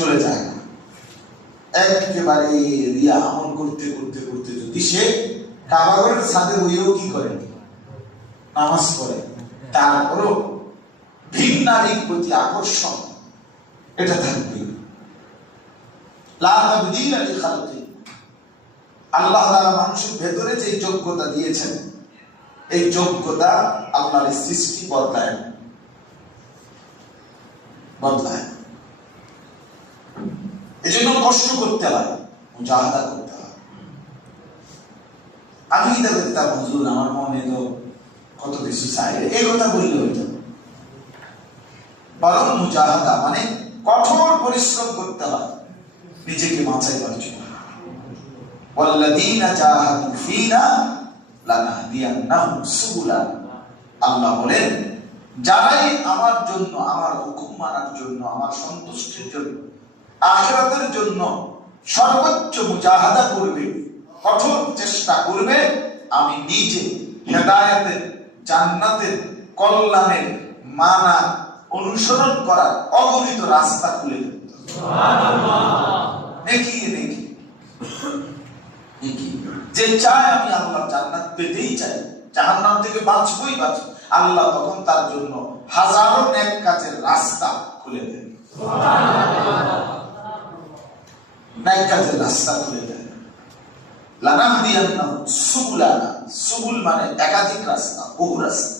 চলে যায় না। একেবারে রিয়া আমল করতে করতে করতে যদি সে কাবাগরের ছাদে হইয়েও কি করে, নামাজ পড়ে, তারপরও ভিন নারীর প্রতি আকর্ষণ এটা থাকবে। আল্লাহ তাআলা মানুষের ভেতরে যে যোগ্যতা দিয়েছেন, এই যোগ্যতা আল্লাহর সৃষ্টি বদলায়। এজন্য কষ্ট করতে হয়, মুজাহাদা করতে হয়। আমি এটা দেখতাম, হুজুর আমার মনে তো কত কিছু চাই, এই কথা বললে হইতো। বরং মুজাহাদা মানে কঠোর পরিশ্রম করতে হয় নিজেকে বাঁচাইবার জন্য। ওয়াল্লাযীনা জাহাদু ফীনা লানাহদিয়ান্নাহুম সুবুলানা। আল্লাহ বলেন, যারাই আমার জন্য, আমার হুকুম মানার জন্য, আমার সন্তুষ্টির জন্য, আখিরাতের জন্য সর্বোচ্চ মুজাহাদা করবে, কঠোর চেষ্টা করবে, আমি নিজে হেদায়েতের, জান্নাতের, কল্যাণের, মানা, অনুসরণ করার অগণিত রাস্তা খুলে দেব। নেকি নেকি নেকি। যে চায় আমি আল্লাহ জান্নাত পেতেই চাই, জাহান্নাম থেকে বাঁচবই বাঁচব, আল্লাহ তখন তার জন্য হাজারো নেক কাজের রাস্তা খুলে দেন। নেক কাজের রাস্তা খুলে দেন। লানাহদিয়ান্নাহুম সুবুলানা। সুবুল মানে একাধিক রাস্তা, বহু রাস্তা।